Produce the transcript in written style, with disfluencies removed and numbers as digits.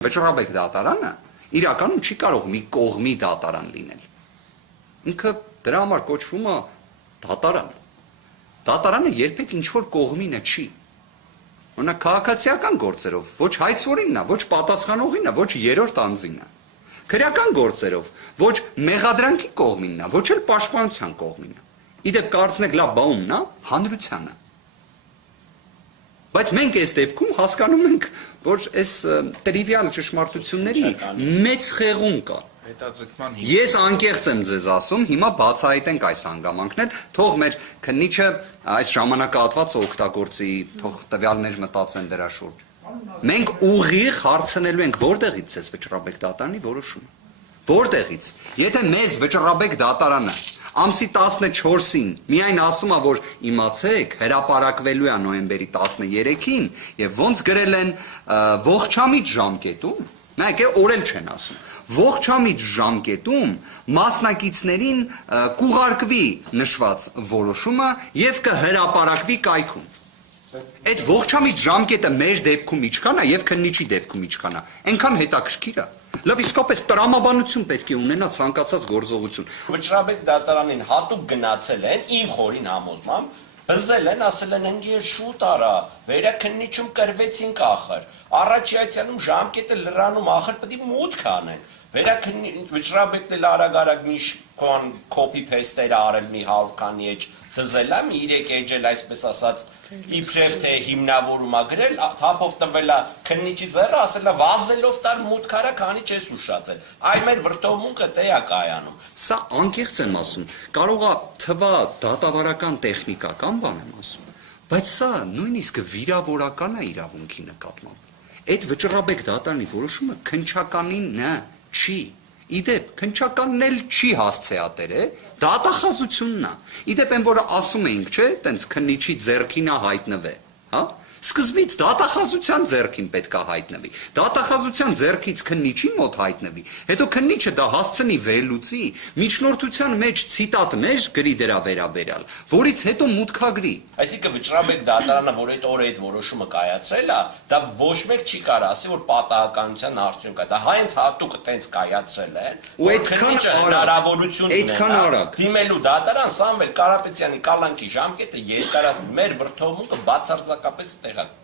Վճռաբեկ դատարանը իրականում չի կարող մի կողմի դատարան լինել։ Ինքը դրա համար կոչվում է դատարան։ Դատարանը երբեք ինչ-որ կողմինը չի։ Օրինակ քաղաքացիական գործերով ոչ հայցորինն է, ոչ պատասխանողին է, ոչ երրորդ անձինն է։ Քրեական գործերով ոչ մեղադրանքի կողմինն է, ոչ էլ պաշտպանության կողմինն է։ Իդեպ կարծնեք լավ բաումն է հանրությանը։ Բայց մենք այս դեպքում հասկանում ենք, որ այս տրիվիալ ճշմարտությունների մեծ խեղում կա։ Ես անկեղծ եմ ձեզ ասում, հիմա բացահայտենք այս հանգամանքներ, թող մեր քննիչը այս ժամանակահատվածը օգտագործի, թող տվյալներ մտածեն դրա շուրջ։ Մենք ուղիղ հարցնելու ենք, որտեղից է վճռաբեկ դատարանի որոշումը։ Որտեղից։ Եթե մեզ վճռաբեկ դատարանը ամսի 14-ին միայն ասում է, որ իմացեք, հրապարակվելու է նոյեմբերի 13-ին եւ ոնց գրել են ողջամիտ ժամկետում, նայեք, օրել չեն ասում։ Ողջամիտ ժամկետում մասնակիցներին կուղարկվի նշված որոշումը եւ կհրապարակվի կայքում։ Այդ ողջամիտ ժամկետը մեր դեպքում ինչքան է եւ քննիչի դեպքում ինչքան է, այնքան հետաքրքիր է։ Լավ, իսկապես տրամաբանություն պետք է ունենա ցանկացած գործողություն։ Վճռաբեկ դատարանին հատուկ գնացել են իմ խորին համոզմամբ, բզել են, ասել են ես շուտ արա, վերաքննիչում կրվեցինք ախր, առաջիացյանում ժամկետը լրանում ախր պետք է մուտք անեն։ Վճռաբեկն էլ արագ մի copy paste-եր արել մի 100 քանի էջ դզել է, մի 3 էջել այսպես ասած իբրև թե հիմնավորում ա գրել, թափով տվել է քննիչի ձեռը, ասել է վազելով տար մուտք արա, քանի չես ուշացել։ Այ մեր վրդովմունքը դե է կայանում։ Սա անկեղծ եմ ասում, կարող է թվա դատավարական տեխնիկական բան եմ ասում, բայց սա նույնիսկ վիրավորական է իրավունքի նկատմամբ։ Այդ վճռաբեկ դատարանի որոշումը քննչականին չի։ Իդեպ քննչականն էլ չի հասցեատեր է, դատախազությունն է։ Իդեպ այն որը ասում էինք, չէ, տենց քննիչի ձեռքին է հայտնվե, հա։ Սկզբից դատախազության ձեռքին պետք է հայտնվի։ Դատախազության ձեռքից քննիչի մոտ հայտնվի, հետո քննիչը դա հասցնի վերլուծի, միջնորդության մեջ ցիտատներ գրի դրա վերաբերյալ, որից հետո մուտքագրի։ Այսինքն վճռաբեկ դատարանը, որ այդ օրը այդ որոշումը կայացրել է, դա ոչ մեկ չի կարող ասի, որ պատահականության արդյունք է։ Դա հենց հատուկ տենց կայացրել են, ու այդքան հնարավորություն ունենա դիմելու դատարան Սամվել Կարապետյանի կալանքի ժամկետը երկարացնել մեր վրդովմունքը բացարձակապես տեղակ